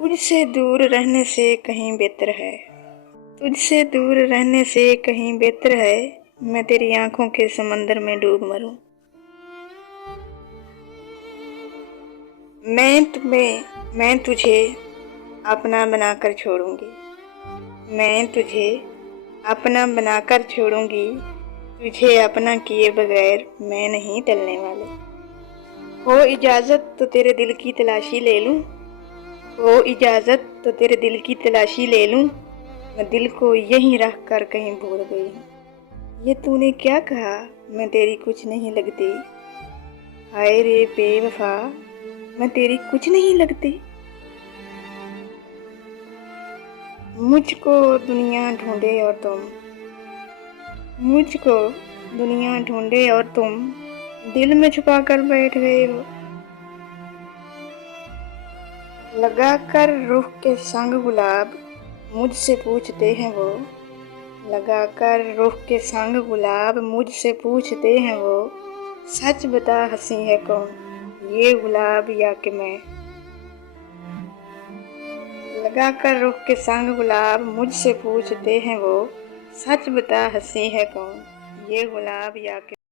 तुझसे दूर रहने से कहीं बेहतर है, तुझसे दूर रहने से कहीं बेहतर है मैं तेरी आंखों के समंदर में डूब मरूं। मैं तुझे अपना बनाकर छोड़ूंगी, मैं तुझे अपना बनाकर छोड़ूंगी, तुझे अपना किए बगैर मैं नहीं टलने वाली। हो इजाज़त तो तेरे दिल की तलाशी ले लूं, हो इजाज़त तो तेरे दिल की तलाशी ले लूं, मैं दिल को यहीं रख कर कहीं भूल गई हूँ। ये तूने क्या कहा, मैं तेरी कुछ नहीं लगती, हाय रे बेवफा मैं तेरी कुछ नहीं लगती। मुझको दुनिया ढूंढे और तुम, मुझको दुनिया ढूंढे और तुम दिल में छुपा कर बैठ गए हो। लगा कर रूह के संग गुलाब मुझसे पूछते हैं वो, लगा कर रूह के संग गुलाब मुझसे पूछते हैं वो, सच बता हंसी है कौन, ये गुलाब या कि मैं। लगा कर रूह के संग गुलाब मुझसे पूछते हैं वो, सच बता हंसी है कौन, ये गुलाब या कि